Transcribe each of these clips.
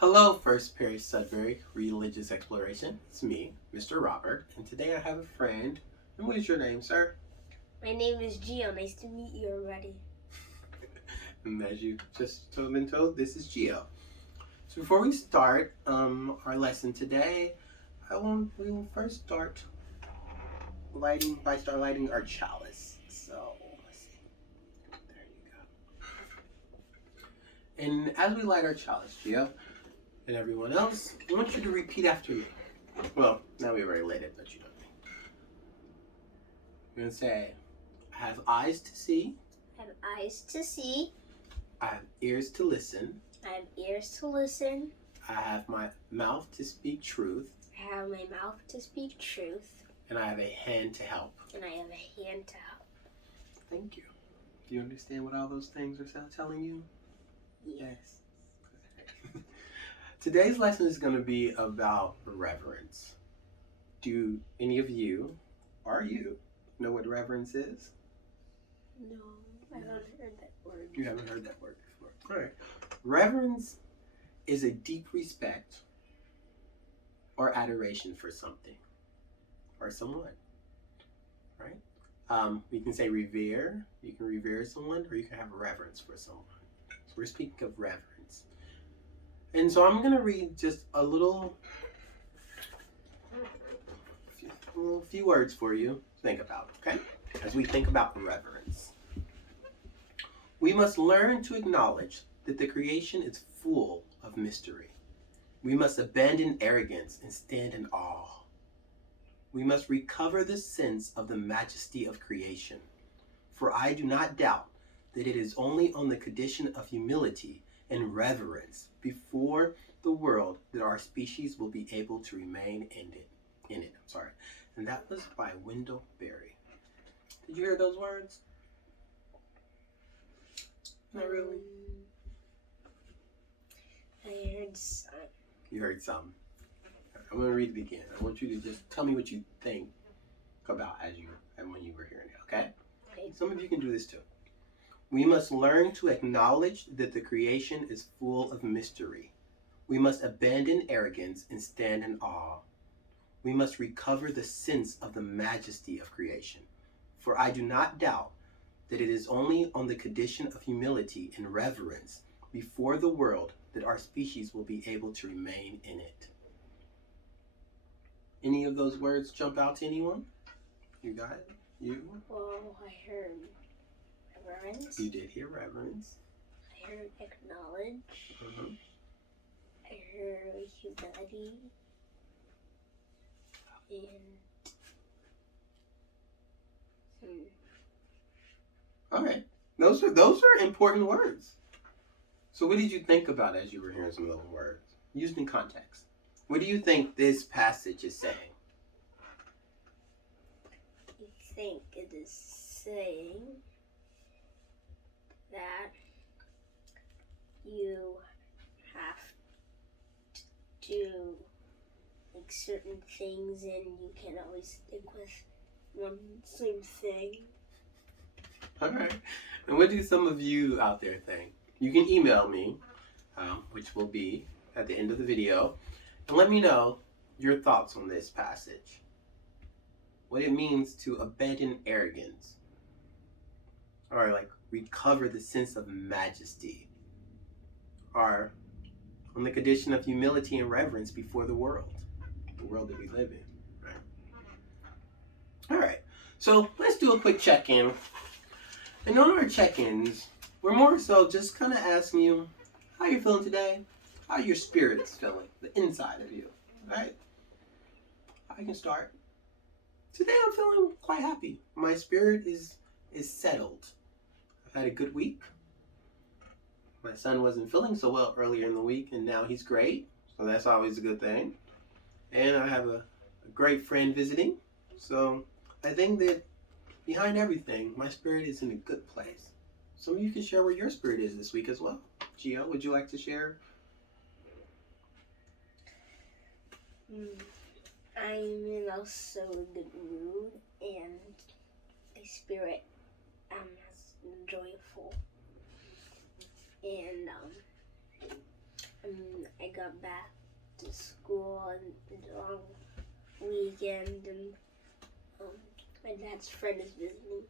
Hello, First Parish Sudbury Religious Exploration. It's me, Mr. Robert, and today I have a friend. And what is your name, sir? My name is Gio. Nice to meet you already. And as you just been told, this is Gio. So before we start our lesson today, we will first start lighting our chalice. So let's see. There you go. And as we light our chalice, Gio, and everyone else, I want you to repeat after me. Well, now we already lit it, but you know me. You're going to say, I have eyes to see. I have eyes to see. I have ears to listen. I have ears to listen. I have my mouth to speak truth. I have my mouth to speak truth. And I have a hand to help. And I have a hand to help. Thank you. Do you understand what all those things are telling you? Yes. Today's lesson is going to be about reverence. Do any of you, know what reverence is? No, I haven't heard that word. You haven't heard that word before. All right. Reverence is a deep respect or adoration for something or someone, right? You can say revere. You can revere someone, or you can have reverence for someone. So we're speaking of reverence. And so I'm going to read just a few words for you to think about, okay? As we think about reverence. We must learn to acknowledge that the creation is full of mystery. We must abandon arrogance and stand in awe. We must recover the sense of the majesty of creation. For I do not doubt that it is only on the condition of humility and reverence before the world that our species will be able to remain in it. And that was by Wendell Berry. Did you hear those words? Not really. I heard some. You heard some. I'm going to read it again. I want you to just tell me what you think about when you were hearing it, okay? Okay. Some of you can do this too. We must learn to acknowledge that the creation is full of mystery. We must abandon arrogance and stand in awe. We must recover the sense of the majesty of creation. For I do not doubt that it is only on the condition of humility and reverence before the world that our species will be able to remain in it. Any of those words jump out to anyone? You got it? You? Well, I heard reverence. You did hear reverence. I heard acknowledge. Uh-huh. I heard humility. And All right. Those are important words. So what did you think about as you were hearing some of those words? Used in context. What do you think this passage is saying? I think it is saying that you have to do like certain things and you can't always stick with one same thing. All right. And what do some of you out there think? You can email me, which will be at the end of the video, and let me know your thoughts on this passage. What it means to abandon arrogance, or like recover the sense of majesty, or on the condition of humility and reverence before the world that we live in, right? All right, so let's do a quick check-in. And on our check-ins, we're more so just kind of asking you how you're feeling today, how your spirit's feeling, the inside of you, right? I can start. Today I'm feeling quite happy. My spirit is settled. I've had a good week. My son wasn't feeling so well earlier in the week, and now he's great, so that's always a good thing. And I have a great friend visiting, so I think that behind everything, my spirit is in a good place. Some of you can share where your spirit is this week as well. Gio, would you like to share? I'm in also a good mood, and my spirit is joyful. And I got back to school and the long weekend, and my dad's friend is visiting,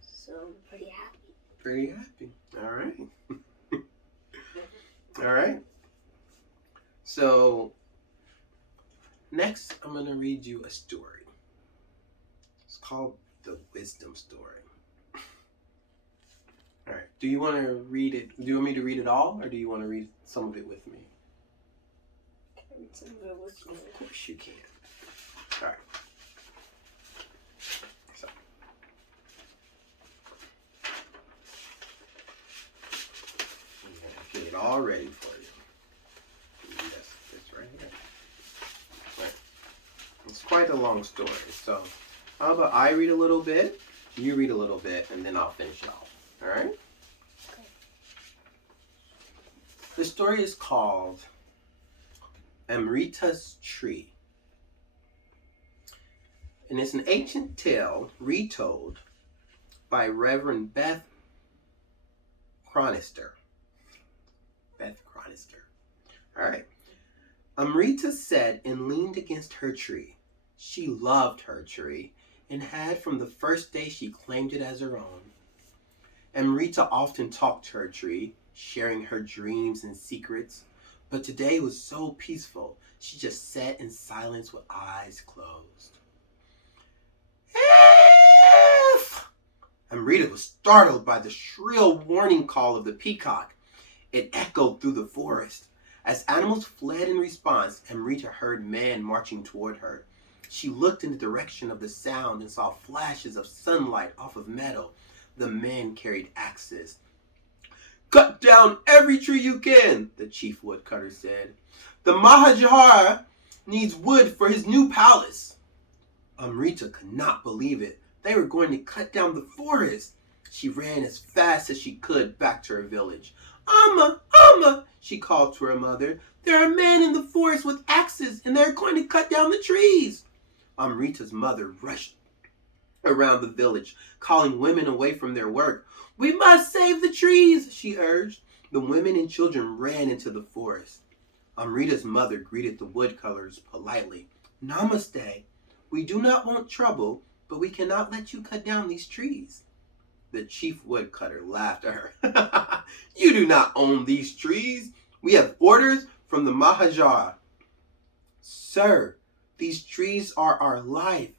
so I'm pretty happy. Pretty happy. All right. All right. So next, I'm going to read you a story. It's called The Wisdom Story. All right. Do you want to read it? Do you want me to read it all, or do you want to read some of it with me? Read some of it with you. Of course you can. All right. So. I'm going to get it all ready for you. It's right here. All right. It's quite a long story, so how about I read a little bit, you read a little bit, and then I'll finish it off. All right? Okay. The story is called Amrita's Tree. And it's an ancient tale retold by Reverend Beth Chronister. All right. Amrita sat and leaned against her tree. She loved her tree and had from the first day she claimed it as her own. Amrita often talked to her tree, sharing her dreams and secrets, but today was so peaceful, she just sat in silence with eyes closed. F! Amrita was startled by the shrill warning call of the peacock. It echoed through the forest. As animals fled in response, Amrita heard man marching toward her. She looked in the direction of the sound and saw flashes of sunlight off of meadow. The men carried axes. "Cut down every tree you can," the chief woodcutter said. "The Mahajahara needs wood for his new palace." Amrita could not believe it. They were going to cut down the forest. She ran as fast as she could back to her village. "Amma, Amma," she called to her mother. "There are men in the forest with axes, and they're going to cut down the trees." Amrita's mother rushed around the village, calling women away from their work. "We must save the trees," she urged. The women and children ran into the forest. Amrita's mother greeted the woodcutters politely. "Namaste. We do not want trouble, but we cannot let you cut down these trees." The chief woodcutter laughed at her. "You do not own these trees. We have orders from the Mahajara." "Sir, these trees are our life,"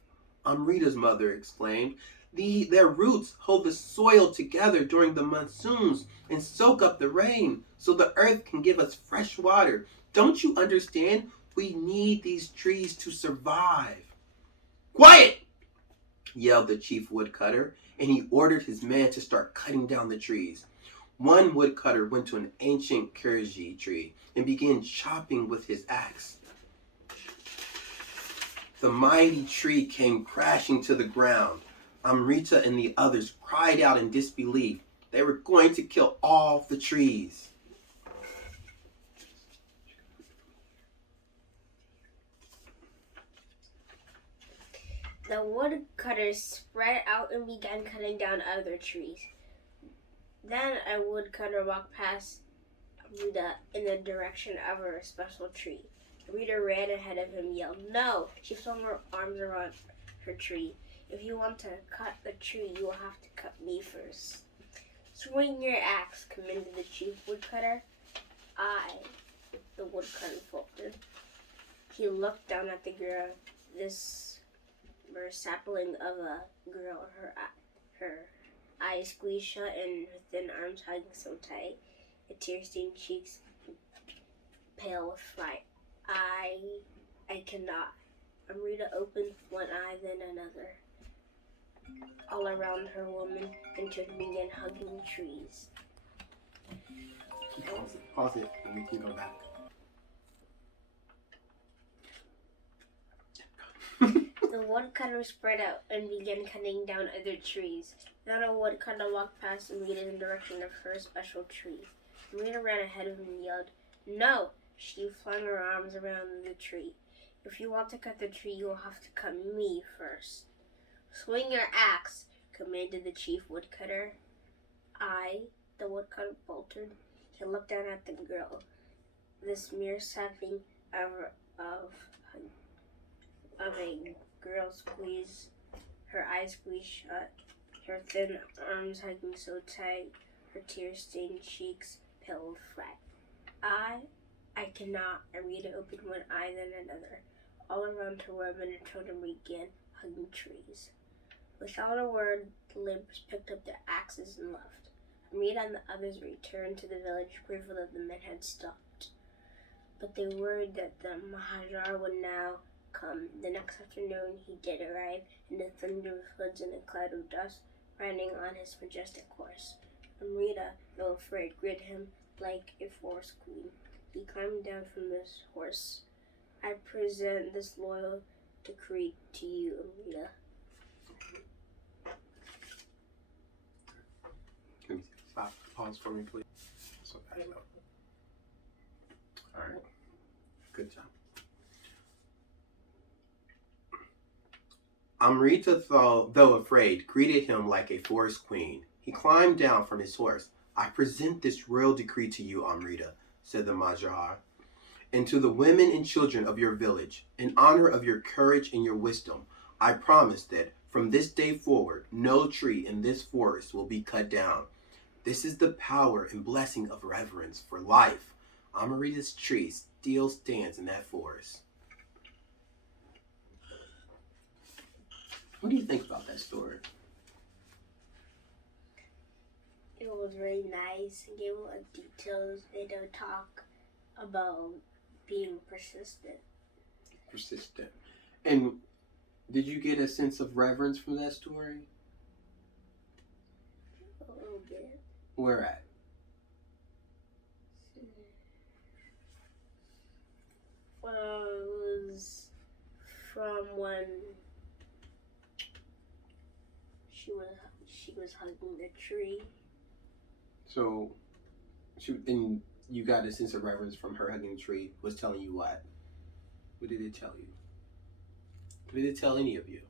Amrita's mother exclaimed. Their roots hold the soil together during the monsoons and soak up the rain so the earth can give us fresh water. Don't you understand? We need these trees to survive." "Quiet!" yelled the chief woodcutter, and he ordered his man to start cutting down the trees. One woodcutter went to an ancient Kurji tree and began chopping with his axe. The mighty tree came crashing to the ground. Amrita and the others cried out in disbelief. They were going to kill all the trees. The woodcutters spread out and began cutting down other trees. Then a woodcutter walked past Amrita in the direction of her special tree. Amrita ran ahead of him and yelled, "No!" She flung her arms around her tree. "If you want to cut the tree, you will have to cut me first." "Swing your axe," commanded the chief woodcutter. The woodcutter faltered. He looked down at the girl. This sapling of a girl, her eyes squeezed shut and her thin arms hugging so tight, her tear-stained cheeks pale with fright. I cannot." Amrita opened one eye, then another. All around her, women and children began hugging trees. Pause it, and we can go back. The woodcutter spread out and began cutting down other trees. Then a woodcutter walked past Amrita in the direction of her special tree. Amrita ran ahead of him and yelled, "No!" She flung her arms around the tree. "If you want to cut the tree, you will have to cut me first." "Swing your axe," commanded the chief woodcutter. The woodcutter faltered. He looked down at the girl. this mere setting of a girl squeeze, her eyes squeezed shut, her thin arms hugging so tight, her tear-stained cheeks pilled flat. I cannot. Amrita opened one eye, then another. All around her, women and children began hugging trees. Without a word, the laborers picked up their axes and left. Amrita and the others returned to the village, grateful that the men had stopped. But they worried that the Maharaja would now come. The next afternoon he did arrive, in a thunder of hoods and a cloud of dust, riding on his majestic horse. Amrita, though afraid, greeted him like a forest queen. He climbed down from his horse. I present this loyal decree to you, Amrita. Can you stop? Pause for me, please. So I know. All right. Good job. Amrita, though afraid, greeted him like a forest queen. He climbed down from his horse. I present this royal decree to you, Amrita, said the Maharaja, and to the women and children of your village. In honor of your courage and your wisdom, I promise that from this day forward, no tree in this forest will be cut down. This is the power and blessing of reverence for life. Amrita's tree still stands in that forest. What do you think about that story? It was very nice. It gave a lot of details. They don't talk about being persistent. Persistent. And did you get a sense of reverence from that story? A little bit. Where at? Well, it was from when she was hugging the tree. So, and you got a sense of reverence from her hugging the tree. Was telling you what? What did it tell you? What did it tell any of you?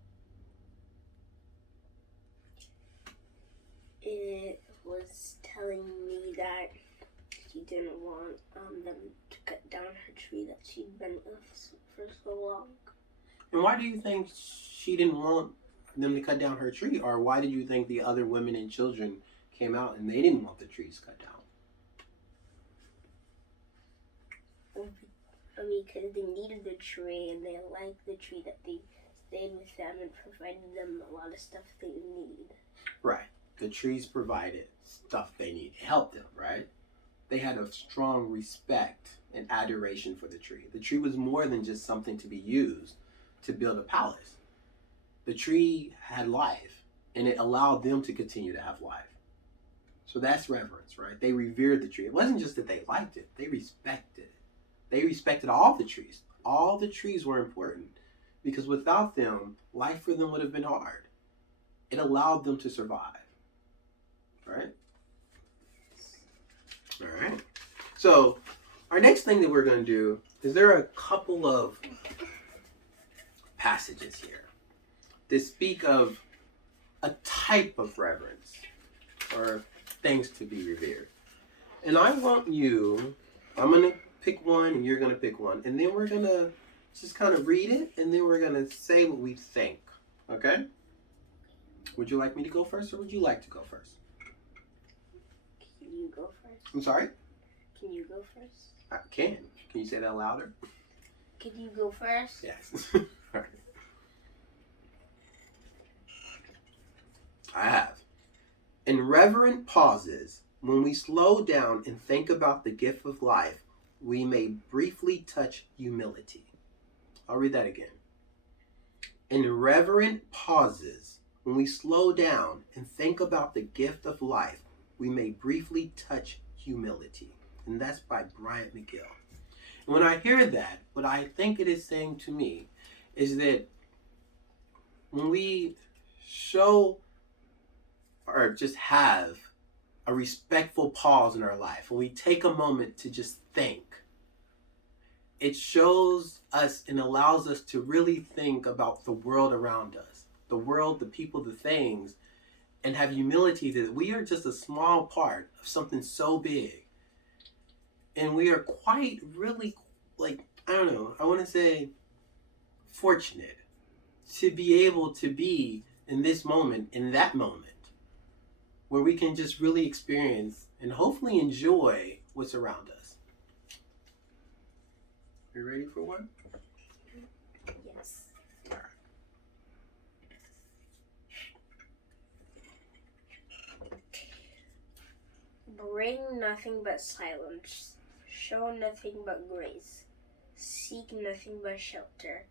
It was telling me that she didn't want them to cut down her tree that she'd been with for so long. And why do you think she didn't want them to cut down her tree? Or why did you think the other women and children came out and they didn't want the trees cut down? I mean, because they needed the tree and they liked the tree, that they stayed with them and provided them a lot of stuff they need. Right. The trees provided stuff they need. It helped them, right? They had a strong respect and adoration for the tree. The tree was more than just something to be used to build a palace. The tree had life, and it allowed them to continue to have life. So that's reverence, right? They revered the tree. It wasn't just that they liked it, they respected it. They respected all the trees. All the trees were important because without them, life for them would have been hard. It allowed them to survive. Right? All right. So our next thing that we're going to do is there are a couple of passages here that speak of a type of reverence or things to be revered. And I want you, I'm going to pick one and you're going to pick one. And then we're going to just kind of read it and then we're going to say what we think. Okay? Would you like me to go first or would you like to go first? Can you go first? I'm sorry? Can you go first? I can. Can you say that louder? Can you go first? Yes. All right. I have. In reverent pauses, when we slow down and think about the gift of life, we may briefly touch humility. I'll read that again. In reverent pauses, when we slow down and think about the gift of life, we may briefly touch humility. And that's by Bryant McGill. And when I hear that, what I think it is saying to me is that when we show or just have a respectful pause in our life, when we take a moment to just think, it shows us and allows us to really think about the world around us, the world, the people, the things, and have humility that we are just a small part of something so big. And we are quite really, like, I don't know, I want to say fortunate to be able to be in this moment, in that moment, where we can just really experience and hopefully enjoy what's around us. You ready for one? Yes. All right. Bring nothing but silence. Show nothing but grace. Seek nothing but shelter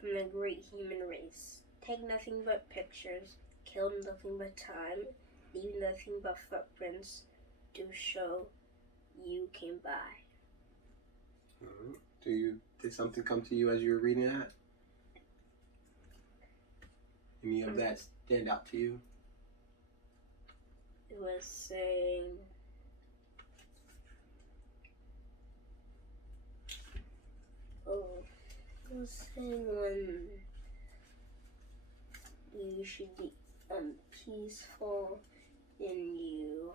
from the great human race. Take nothing but pictures. Kill nothing but time. Leave nothing but footprints to show you came by. Did something come to you as you were reading that? Any of that stand out to you? It was saying, when you should be peaceful and you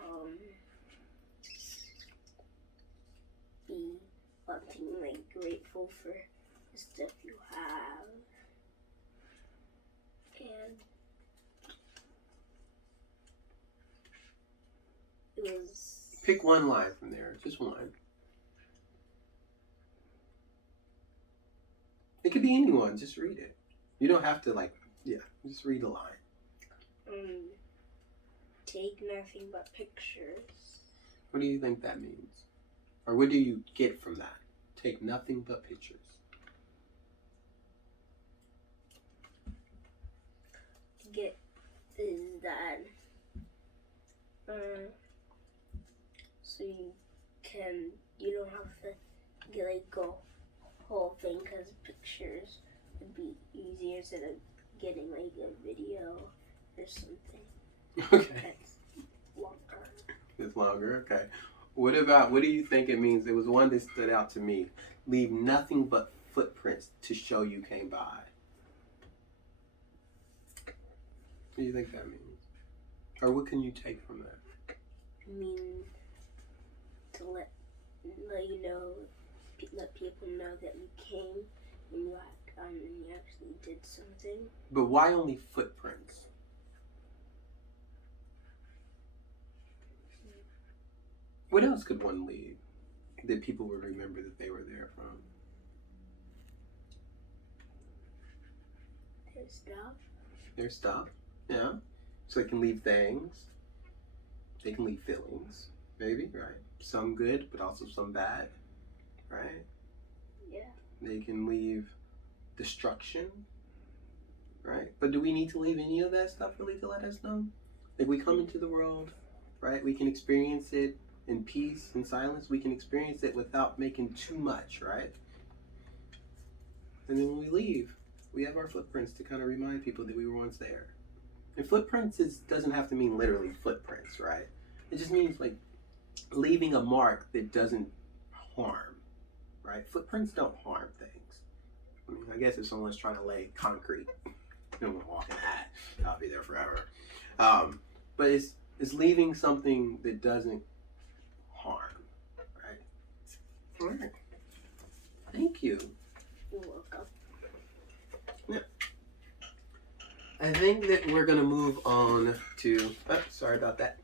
be wanting, like, grateful for the stuff you have, and it was. Pick one line from there, just one. It could be anyone, just read it. You don't have to, just read a line. Take nothing but pictures. What do you think that means? Or what do you get from that? Take nothing but pictures. Get is that so you don't have to get, like, go whole thing, because pictures would be easier instead of getting, like, a video or something. Okay. That's longer. It's longer, okay. What do you think it means? It was one that stood out to me. Leave nothing but footprints to show you came by. What do you think that means? Or what can you take from that? I mean, to let you know, let people know that you came and you actually did something. But why only footprints? What else could one leave that people would remember that they were there from? Their stuff. Their stuff, yeah. So they can leave things. They can leave feelings, maybe, right? Some good, but also some bad, right? Yeah. They can leave destruction, right? But do we need to leave any of that stuff really to let us know? Like, we come into the world, right? We can experience it in peace and silence. We can experience it without making too much, right? And then when we leave, we have our footprints to kind of remind people that we were once there. And footprints doesn't have to mean literally footprints, right? It just means, like, leaving a mark that doesn't harm, right? Footprints don't harm things. I mean, I guess if someone's trying to lay concrete, no one walking that, I'll be there forever. But it's leaving something that doesn't harm, right? All right. Thank you. You're welcome. Yeah. I think that we're going to move on to... Oh, sorry about that.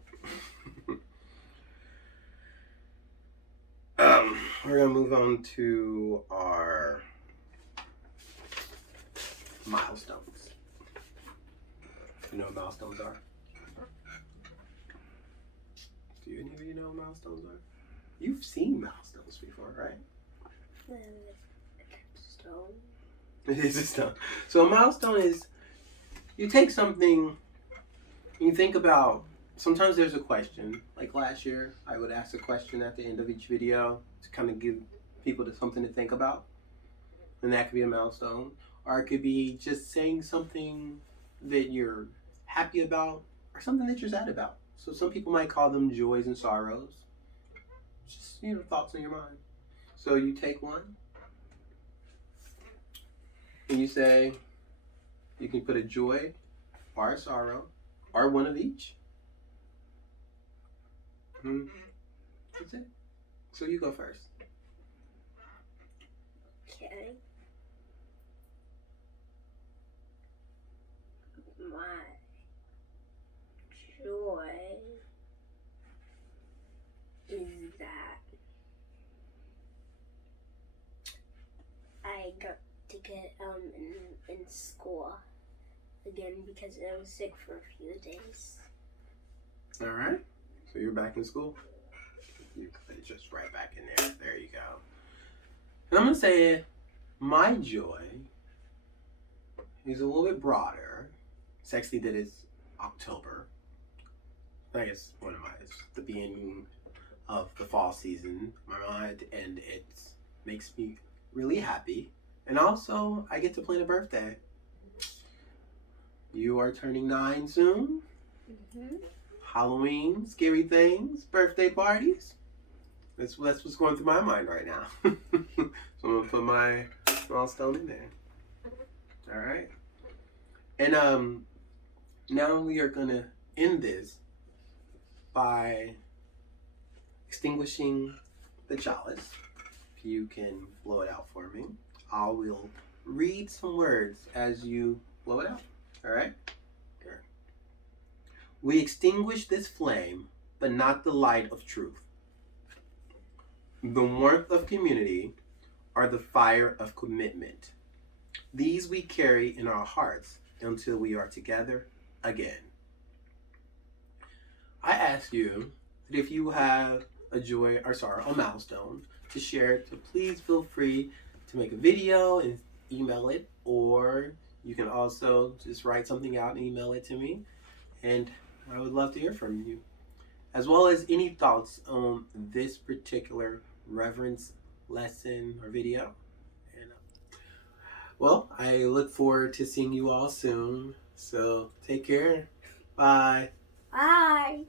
We're going to move on to our milestones. You know what milestones are? Do any of you know what milestones are? You've seen milestones before, right? Stone. It is a stone. So a milestone is, you take something, you think about, sometimes there's a question. Like last year, I would ask a question at the end of each video to kind of give people something to think about. And that could be a milestone. Or it could be just saying something that you're happy about or something that you're sad about. So some people might call them joys and sorrows. Just, thoughts in your mind. So you take one and you say, you can put a joy or a sorrow or one of each. That's it. So you go first. Okay. My joy is that I got to get in school again because I was sick for a few days. All right. So you're back in school. You put it just right back in there. There you go. And I'm gonna say my joy is a little bit broader. It's actually that it's October. I guess it's the beginning of the fall season, and it makes me really happy. And also, I get to plan a birthday. You are turning 9 soon. Mm-hmm. Halloween, scary things, birthday parties. That's what's going through my mind right now. So I'm gonna put my milestone in there. All right. And now we are gonna end this by extinguishing the chalice. If you can blow it out for me, I will read some words as you blow it out. All right. Here. We extinguish this flame, but not the light of truth. The warmth of community or the fire of commitment. These we carry in our hearts until we are together again. I ask you that if you have a milestone to share, to please feel free to make a video and email it, or you can also just write something out and email it to me, and I would love to hear from you, as well as any thoughts on this particular Reverence lesson or video. And well, I look forward to seeing you all soon. So take care. Bye. Bye.